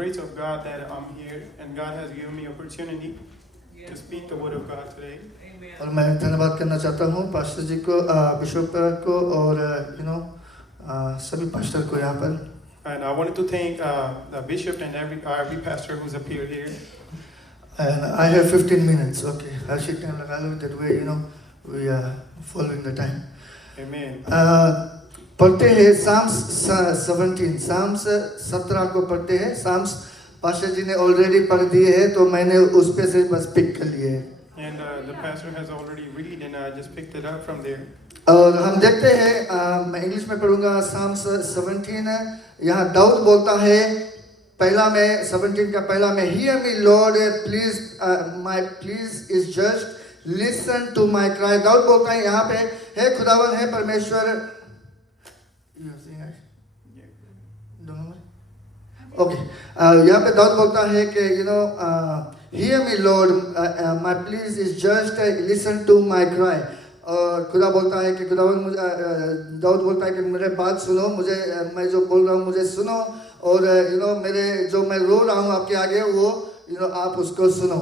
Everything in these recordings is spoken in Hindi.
grace of God that I'm here, and God has given me opportunity to speak the word of God today. और मैं धन्यवाद करना चाहता हूँ पास्टर जी को, बिशप को और सभी पास्टर को यहाँ पर. And I wanted to thank the bishop and every pastor who's appeared here. And I have 15 minutes. Okay, ऐसे टाइम लगा लो, that way we are following the time. Amen. पढ़ते हैं Psalms 17, Psalms 17 को पढ़ते हैं. Psalms पास्टर जी ने ऑलरेडी पढ़ दिए हैं, तो मैंने उस पे से बस पिक कर लिए हैं. And the pastor has already read, and I just picked it up from there. और हम देखते हैं, मैं इंग्लिश में पढ़ूंगा. Psalms 17 यहाँ दाऊद बोलता है पहला में 17 का पहला में, Hear me Lord, please my please is just, listen to my cry. Dawood बोलता है यहाँ पे, हे खुदावन है परमेश्वर. ओके, यहाँ पे दाऊद बोलता है कि Hear me Lord, my please is just, listen to my cry. और खुदा बोलता है कि खुदावन दाऊद बोलता है कि मेरे बात सुनो, मुझे मैं जो बोल रहा हूँ मुझे सुनो, और मेरे जो मैं रो रहा हूँ आपके आगे वो आप उसको सुनो.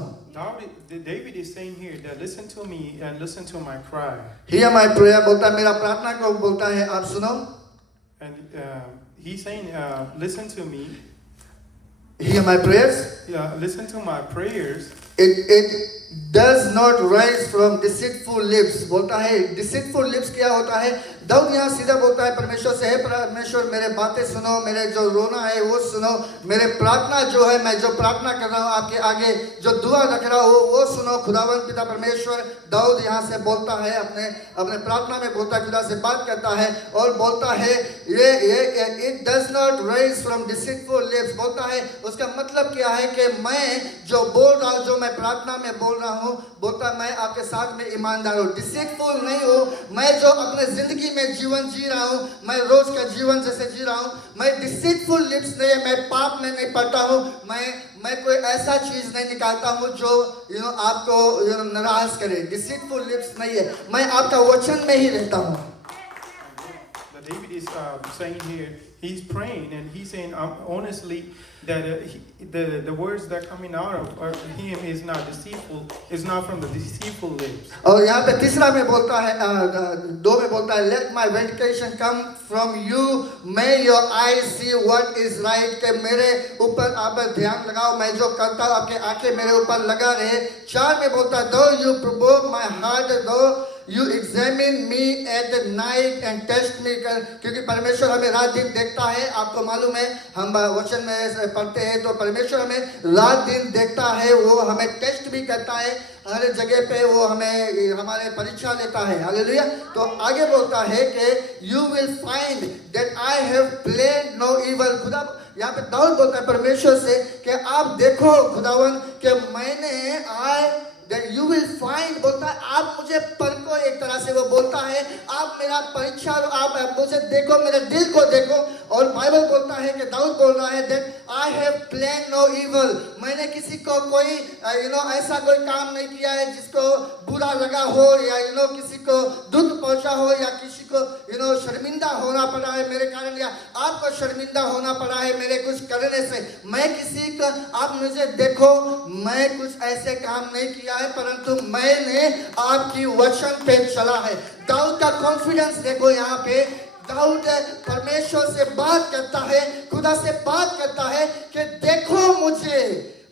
David is saying here that listen to me and listen to my cry. Hear my prayer बोलता है, मेरा प्रार्थना को बोलता है आप सुनो. And he's saying listen to me. Hear my prayers. Yeah, listen to my prayers. It does not rise from deceitful lips. बोलता है deceitful lips क्या होता है. दाऊद यहाँ सीधा बोलता है परमेश्वर से, हे परमेश्वर मेरे बातें सुनो, मेरे जो रोना है वो सुनो, मेरे प्रार्थना जो है मैं जो प्रार्थना कर रहा हूँ आपके आगे जो दुआ रख रहा हूँ वो सुनो. खुदावन पिता परमेश्वर दाऊद यहाँ से बोलता है, अपने प्रार्थना में बोलता है, खुदा से बात करता है और बोलता है ये it does not rise from deceitful lips. बोलता है उसका मतलब क्या है कि मैं जो बोल रहा हूँ, जो मैं प्रार्थना में बोल रहा हूँ, बोलता मैं आपके साथ में ईमानदार हूँ, डिसीटफुल नहीं हूँ. मैं जो अपने जिंदगी में जीवन जी रहा हूँ, मैं रोज का जीवन जैसे जी रहा हूँ, मैं डिसीटफुल लिप्स नहीं है, मैं पाप में नहीं पड़ता हूँ, मैं कोई ऐसा चीज नहीं निकालता हूँ जो आपको नाराज करे. डिसीटफुल लिप्स नहीं है, मैं आपका वचन में ही रहता हूँ. David is saying here, he's praying and he's saying honestly that the words that are coming out of him is not deceitful, is not from the deceitful lips. और यहाँ पे तीसरा में बोलता है, 2 में बोलता है, let my vindication come from you, may your eyes see what is right. के मेरे ऊपर आप ध्यान लगाओ, मैं जो करता हूँ आपके आंखें मेरे ऊपर लगा रहे. 4 में बोलता है, though you provoke my heart, though you examine me at the night and test me. क्योंकि परमेश्वर हमें रात दिन देखता है. आपको मालूम है, हम वचन में पढ़ते हैं तो परमेश्वर हमें रात दिन देखता है, वो हमें टेस्ट भी करता है, हर जगह पे वो हमें हमारे परीक्षा लेता है. हालेलुया. तो आगे बोलता है कि you will find that I have planned no evil. खुदा यहाँ पे दाऊद बोलता है परमेश्वर से कि आप देखो खुदावन कि मैंने that you will find, बोलता है आप मुझे परखो. एक तरह से वो बोलता है आप मेरा परीक्षा लो, आप मुझे देखो, मेरे दिल को देखो. और बाइबल बोलता है कि दाऊद बोल रहा है that I have planned no evil. मैंने किसी को कोई ऐसा कोई काम नहीं किया है जिसको बुरा लगा हो, या किसी को दुख पहुंचा हो, या किसी को शर्मिंदा होना पड़ा है मेरे कारण, या आपको शर्मिंदा होना पड़ा है मेरे कुछ करने से. मैं किसी को, आप मुझे देखो, मैं कुछ ऐसे काम नहीं किया है, परंतु मैंने आपकी वचन पे चला है. दाऊद का कॉन्फिडेंस देखो. यहाँ पे दाऊद परमेश्वर से बात करता है, खुदा से बात करता है कि देखो मुझे,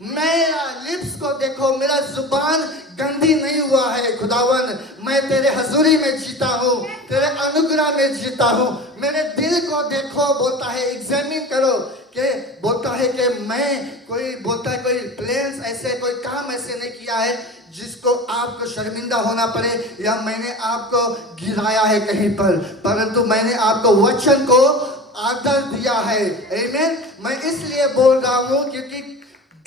मेरा लिप्स को देखो, मेरा जुबान गंदी नहीं हुआ है. खुदावन मैं तेरे हजूरी में जीता हूँ, तेरे अनुग्रह में जीता हूँ. मेरे दिल को देखो, बोलता है एग्जामिन करो. के बोलता है कि मैं कोई प्लेन्स ऐसे कोई काम ऐसे नहीं किया है जिसको आपको शर्मिंदा होना पड़े, या मैंने आपको गिराया है कहीं पर, परंतु मैंने आपको वचन को आदर दिया है. आमीन. मैं इसलिए बोल रहा हूँ क्योंकि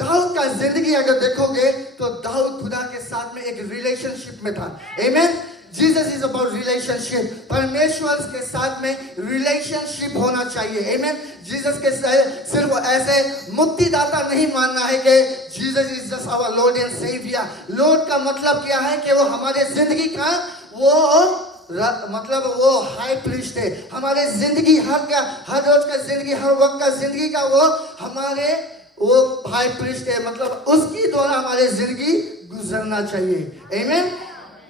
दाऊद का जिंदगी अगर देखोगे तो दाऊद खुदा के साथ में एक रिलेशनशिप में था. आमीन. Jesus is about relationship. परमेश्वर के साथ में रिलेशनशिप होना चाहिए. आमीन. जीसस के सिर्फ ऐसे मुक्तिदाता नहीं मानना है कि Jesus is just our lord and saviour. Lord का मतलब क्या है कि वो हमारे जिंदगी का मतलब वो हाई प्रीस्ट है. हमारे जिंदगी हर रोज का जिंदगी, हर वक्त का जिंदगी का वो हमारे वो भाई प्रीस्ट है, मतलब उसकी द्वारा हमारी जिंदगी गुजरना चाहिए। आमीन।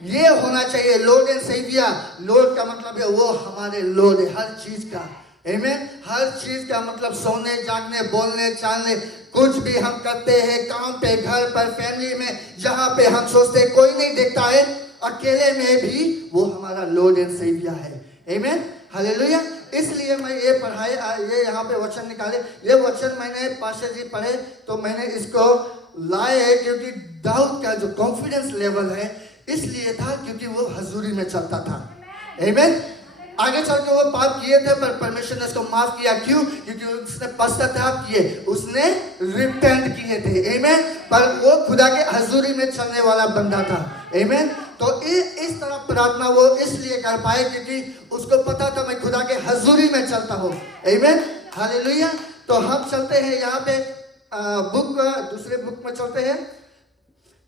ये होना चाहिए लॉर्ड एंड सेवियर। लॉर्ड का मतलब है वो हमारे लॉर्ड है हर चीज का। आमीन। हर चीज का मतलब सोने जागने बोलने चालने कुछ भी हम करते हैं, काम पे घर पर फैमिली में, जहां पे हम सोचते हैं कोई नहीं देखता है, अकेले में भी वो हमारा लॉर्ड एंड सेवियर है। आमीन। हालेलुया। इसलिए मैं ये ये यहाँ पे वचन निकाले, ये वचन मैंने पास्टर जी पढ़े तो मैंने इसको लाए है क्योंकि दाऊद का जो कॉन्फिडेंस लेवल है इसलिए था क्योंकि वो हजूरी में चलता था। आमीन। आगे चल के वो पाप किए थे पर परमेश्वर ने उसको माफ किया। क्यों? क्योंकि उसने पश्चाताप किए, उसने रिपेंट किए थे। आमीन। पर वो खुदा के हजूरी में चलने वाला बंदा था। आमीन। तो इस तरह प्रार्थना वो इसलिए कर पाए क्योंकि उसको पता था मैं खुदा के हजूरी में चलता हूँ। आमीन। हालेलुया। तो हम चलते हैं यहाँ पे दूसरे बुक में चलते हैं,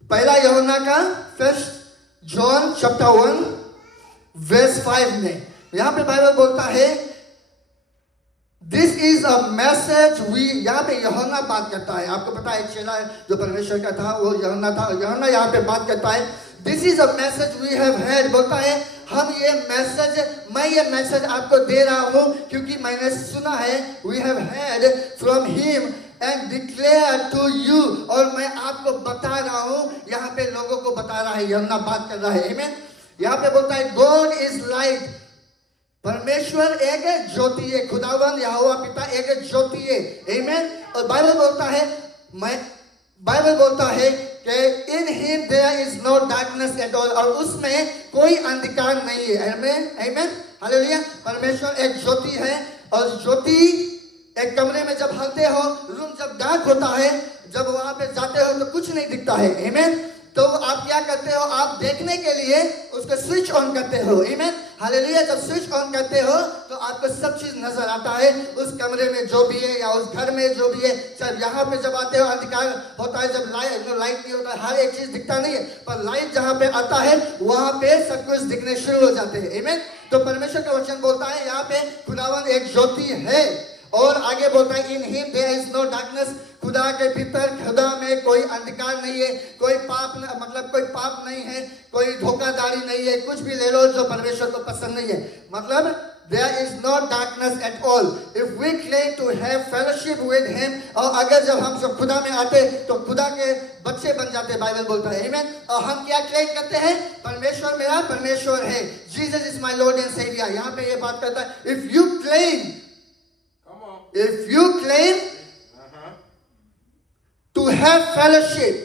पहला यूहन्ना का फर्स्ट जॉन चैप्टर 1 वर्स 5 में यहाँ पे बाइबल बोलता है this is a message we. यहाँ पे यूहन्ना बात करता है। आपको पता है चेला जो परमेश्वर का था वो यूहन्ना था। यूहन्ना यहाँ पे बात करता है this is a message we have heard. बोलता है मैं ये मैसेज आपको दे रहा हूँ क्योंकि मैंने सुना है। We have heard from him and declare to you. और मैं आपको बता रहा हूँ, यहाँ पे लोगों को बता रहा है, यूहन्ना बात कर रहा है। आमीन। यहाँ पे बोलता है गॉड इज लाइट। परमेश्वर एक ज्योति है, खुदावंद यहोवा पिता एक ज्योति है। आमीन। और बाइबल बोलता है कि in him there is no darkness at all. और उसमें कोई अंधकार नहीं है। आमीन। आमीन। हालेलुया। परमेश्वर एक ज्योति है और ज्योति एक कमरे में जब हलते हो, रूम जब डार्क होता है, जब वहां पे जाते हो तो कुछ नहीं दिखता है। आमीन। तो आप क्या करते हो? आप देखने के लिए उसको स्विच ऑन करते हो। आमीन। हालेलुया। जब स्विच ऑन करते हो तो आपको सब चीज नजर आता है, उस कमरे में जो भी है या उस घर में जो भी है। जब यहाँ पे जब आते हो अंधकार होता है, जब लाइट नहीं होता है, हर एक चीज दिखता नहीं है, पर लाइट जहाँ पे आता है वहां पे सब कुछ दिखने शुरू हो जाते हैं। आमीन। तो परमेश्वर का वचन बोलता है यहाँ पे खुदावन एक ज्योति है। और आगे बोलता है in him there is no darkness. खुदा के भीतर, खुदा में कोई अंधकार नहीं है, कोई पाप नहीं है, कोई धोखाधड़ी नहीं है। कुछ भी ले लो जो परमेश्वर को पसंद नहीं है, मतलब there is no darkness at all if we claim to have fellowship with him। और अगर जब हम सब खुदा में आते तो खुदा के बच्चे बन जाते, बाइबल बोलता है। आमीन। और हम क्या क्लेम करते हैं? परमेश्वर मेरा परमेश्वर है, Jesus is my lord and saviour. यहाँ पे ये बात करता है if you claim to have fellowship।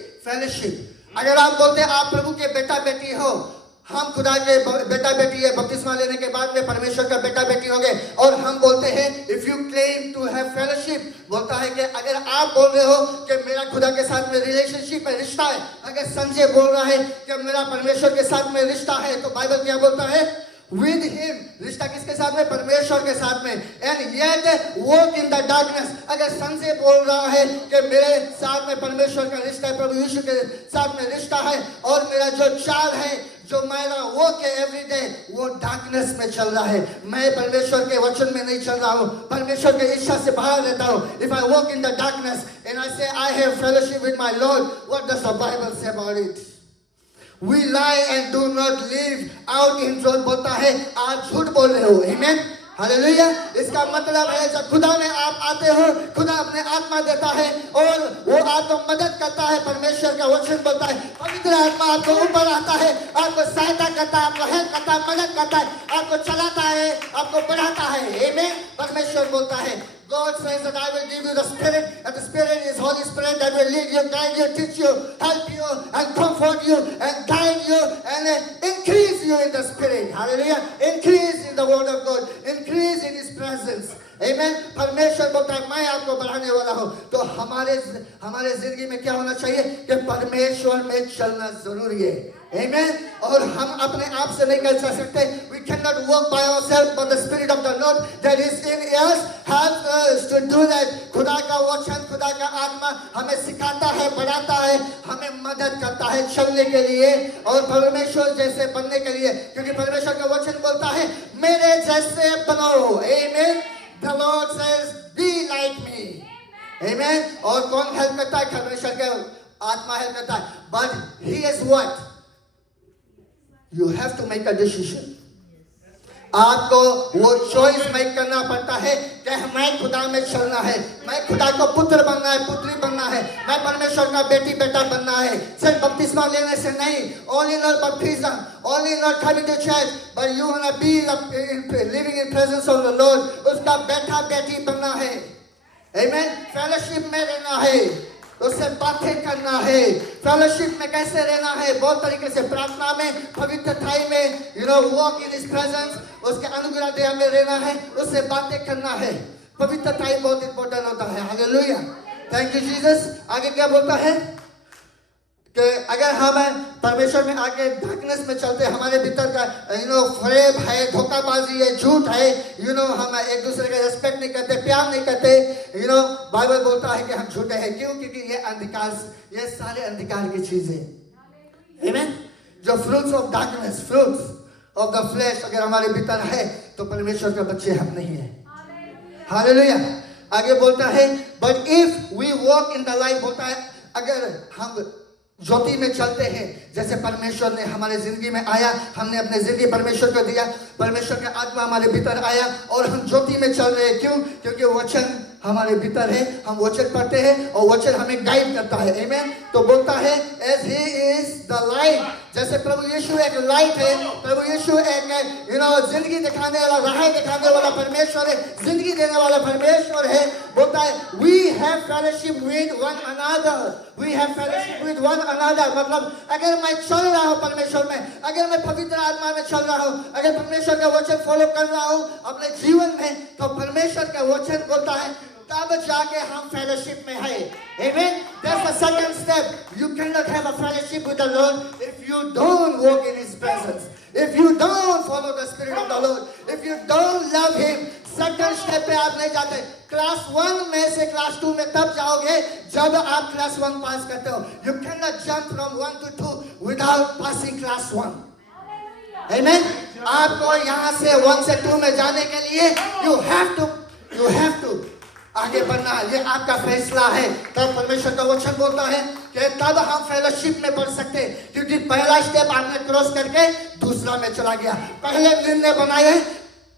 अगर आप बोलते हैं आप प्रभु के बेटा बेटी हो, हम खुदा के बेटा बेटी है, बपतिस्मा लेने के बाद में परमेश्वर का बेटा बेटी हो गए, और हम बोलते हैं if you claim to have fellowship, बोलता है कि अगर आप बोल रहे हो कि मेरा खुदा के साथ में रिलेशनशिप में रिश्ता है, अगर संजय बोल रहा है कि मेरा परमेश्वर के साथ में रिश्ता है, तो बाइबल क्या बोलता है? With him. रिश्ता किसके साथ में? परमेश्वर के साथ में। And yet walk in the darkness. अगर संजय बोल रहा है कि मेरे साथ में परमेश्वर का रिश्ता है, प्रभु यीशु के साथ में रिश्ता है, और मेरा जो चाल है, जो मेरा वो के एवरीडे, वो डार्कनेस में चल रहा है, मैं परमेश्वर के वचन में नहीं चल रहा हूँ, परमेश्वर के इच्छा से बाहर रहता हूँ। If I walk in the darkness and I say I have fellowship with my Lord, what does the Bible say about it? We lie and do not live out in truth। बोलता है आप झूठ बोल रहे हो। आमीन। हालेलुया। इसका मतलब है जब खुदा में आप आते हो, खुदा अपने आत्मा देता है और वो आपको मदद करता है। परमेश्वर का वचन बोलता है पवित्र आत्मा आपको ऊपर आता है, आपको सहायता करता है, आपको हेल्प करता है, मदद करता है, आपको चलाता है, आपको बढ़ाता है। आमीन। परमेश्वर बोलता है God says that I will give you the Spirit, and the Spirit is Holy Spirit that will lead you, guide you, teach you, help you, and comfort you, and guide you, and increase you in the Spirit. Hallelujah. Increase in the Word of God. Increase in His presence. Amen. परमेश्वर बोलता है मैं आपको बढ़ाने वाला हूँ। तो हमारे जिंदगी में क्या होना चाहिए कि परमेश्वर में चलना जरूरी है। Amen. और हम अपने आप से नहीं कर सकते। We cannot walk by ourselves, but the Spirit of the Lord that is in us helps us to do that। खुदा का वचन, खुदा का आत्मा हमें सिखाता है, बढ़ाता है, हमें मदद करता है चलने के लिए और परमेश्वर जैसे बनने के लिए, क्योंकि परमेश्वर का वचन बोलता है मेरे जैसे बनो। Amen. The Lord says be like me। Amen. और कौन हेल्प करता है? परमेश्वर के आत्मा हेल्प करता है. But he is what? You have to make a decision. आपको वो चॉइस मेक करना पड़ता है कि मैं खुदा में चलना है, मैं खुदा को पुत्र बनना है, पुत्री बनना है, मैं परमेश्वर का बेटी बेटा बनना है. सिर्फ बपतिस्मा लेने से नहीं, only not baptism, only not coming to church, but you wanna be living in presence of the Lord. उसका बेटा बेटी बनना है. Amen. फेलोशिप में रहना है, उससे बातें करना है. फेलोशिप में कैसे रहना है? बहुत तरीके से, प्रार्थना में, पवित्रताई में, वॉक इन हिज प्रेजेंस, उसके अनुग्रह दया में रहना है, उससे बातें करना है. पवित्रताई बहुत इंपॉर्टेंट होता है. हालेलुया. Thank you Jesus. आगे क्या बोलता है कि अगर हम परमेश्वर में आके डार्कनेस में चलते, हमारे भीतर का फरेब है, धोखाबाजी है, झूठ है, हम एक दूसरे का रेस्पेक्ट नहीं करते, प्यार नहीं करते. बाइबल बोलता है कि हम झूठे हैं. क्यों? क्योंकि ये अंधकार, ये सारे अंधकार की चीजें. आमीन. जो fruits of darkness, fruits of the flash अगर हमारे भीतर है तो परमेश्वर के बच्चे हम नहीं है. हालेलुया. आगे बोलता है but if we walk in the light, बोलता है अगर हम ज्योति में चलते हैं, जैसे परमेश्वर ने हमारे जिंदगी में आया, हमने अपने जिंदगी परमेश्वर को दिया, परमेश्वर का आत्मा हमारे भीतर आया और हम ज्योति में चल रहे हैं. क्यों? क्योंकि वचन हमारे भीतर है, हम वचन पढ़ते हैं और वचन हमें गाइड करता है. आमीन. तो बोलता है as he is the light, जैसे प्रभु यीशु एक लाइट है, प्रभु यीशु एक जिंदगी दिखाने वाला, राह दिखाने वाला परमेश्वर है, जिंदगी देने वाला परमेश्वर है. बोलता है we have fellowship with one another, we have fellowship with one another. मतलब अगर मैं चल रहा हूँ परमेश्वर में, अगर मैं पवित्र आत्मा में चल रहा हूँ, अगर परमेश्वर का वचन फॉलो कर रहा हूँ अपने जीवन में, तो परमेश्वर का वचन बोलता है तब जाके हम फेलोशिप में है. Amen. That's the second step. You cannot have a fellowship with the Lord if you don't walk in His presence, if you don't follow the Spirit of the Lord, if you don't love Him. Second step पे आप नहीं जाते. क्लास 1 में से क्लास 2 में तब जाओगे जब आप क्लास 1 पास करते हो. You cannot jump from 1 to 2 without passing class 1. Amen. आपको यहाँ से 1 से 2 में जाने के लिए you have to आगे बढ़ना. ये आपका फैसला है. तब परमेश्वर का वचन बोलता है कि तब हम फेलोशिप में बढ़ सकते हैं, क्योंकि पहला स्टेप आपने क्रॉस करके दूसरा में चला गया. पहले निर्णय बनाए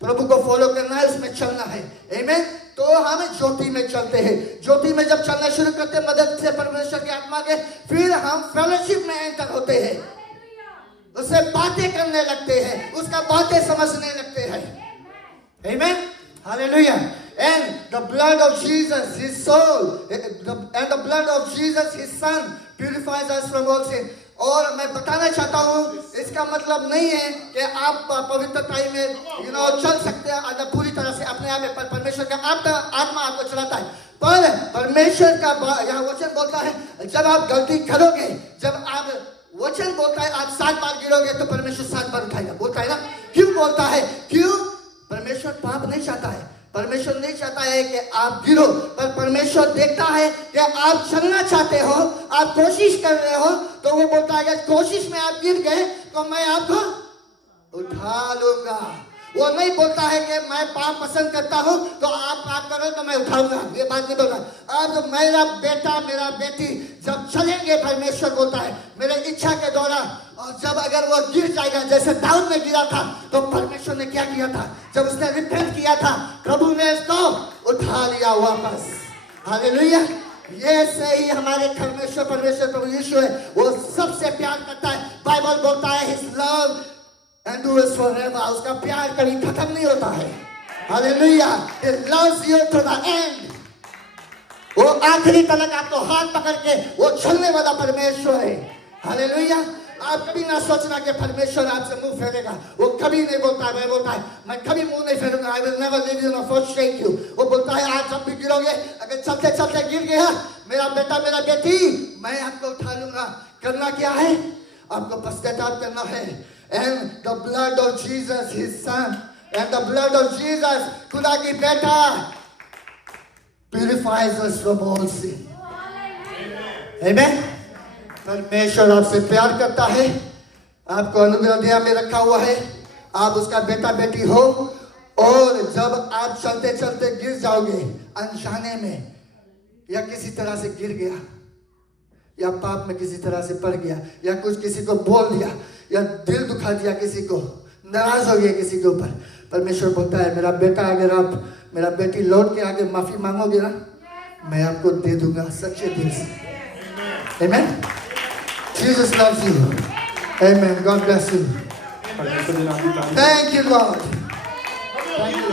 प्रभु को फॉलो करना है, उसमें चलना है. आमीन. तो हम ज्योति में चलते हैं. ज्योति में जब चलना शुरू करते हैं मदद से परमेश्वर की आत्मा के, फिर हम फेलोशिप में एंटर होते हैं, उससे बातें करने लगते हैं, उसका बातें समझने लगते हैं. आमीन. Hallelujah. And the blood of Jesus, His soul, and the blood of Jesus, His Son, purifies us from all sin. और मैं बताना चाहता हूँ, इसका मतलब नहीं है कि आप पवित्रताई में चल सकते हैं पूरी तरह से अपने आप में, पर परमेश्वर का आत्मा आपको चलाता है. पर परमेश्वर का यहाँ वचन बोलता है जब आप गलती करोगे, जब आप वचन बोलता है आप 7 बार गिरोगे तो परमेश्वर 7 बार उठाएगा. बोलता है ना. क्यों बोलता है? क्यों? परमेश्वर पाप नहीं चाहता है. परमेश्वर नहीं चाहता है कि आप गिरो, पर परमेश्वर देखता है कि आप चलना चाहते हो, आप कोशिश कर रहे हो, तो वो बोलता है कि कोशिश में आप गिर गए तो मैं आपको उठा लूंगा. वो नहीं बोलता है कि मैं पाप पसंद करता हूँ तो आप पाप करो तो मैं उठाऊंगा. ये बात नहीं बोलता. अब मेरा बेटा मेरा बेटी जब चलेंगे, परमेश्वर बोलता है मेरे इच्छा के द्वारा, और जब अगर वो गिर जाएगा जैसे दाऊद ने गिरा था, तो परमेश्वर ने क्या किया था? जब उसने रिपेंट किया था, प्रभु ने उसको उठा लिया वापस. हालेलुया. ये से ही हमारे परमेश्वर प्रभु यीशु है, वो सबसे प्यार करता है. बाइबल बोलता है हिज लव endures forever. उसका प्यार कभी खत्म नहीं होता है. Hallelujah. He loves you to the end. वो आखिरी तक आपको हाथ पकड़ के वो चलने वाला परमेश्वर है. हालेलुया. आप कभी ना सोचना कि परमेश्वर आपसे मुंह फेरेगा. वो कभी नहीं बोलता. मैं बोलता है मैं कभी मुंह नहीं फेरूंगा. I will never leave you nor forsake you. वो बोलता है आज जब भी गिरोगे, अगर चलते चलते गिर गया मेरा बेटा मेरा बेटी, मैं आपको उठा लूंगा. करना क्या है? आपको पश्चाताप करना है. And the blood of Jesus, His Son, and the blood of Jesus, खुदा की बेटा, purifies us from all sin. Amen. परमेश्वर आपसे प्यार करता है, आपको अनुग्रह दया में रखा हुआ है, आप उसका बेटा बेटी हो, और जब आप चलते चलते गिर जाओगे अनजाने में, या किसी तरह से गिर गया, या पाप में किसी तरह से पड़ गया, या कुछ किसी को बोल दिया, या दिल दुखा दिया किसी को, नाराज हो गया किसी के ऊपर, परमेश्वर बोलता है मेरा बेटा, अगर आप मेरा बेटी लौट के आगे माफी मांगोगे ना, मैं आपको दे दूंगा सच्चे दिल से. Amen. Jesus loves you. Amen. God bless you. परमेश्वर ने आपकी तारीफ Thank you, Lord. Thank you,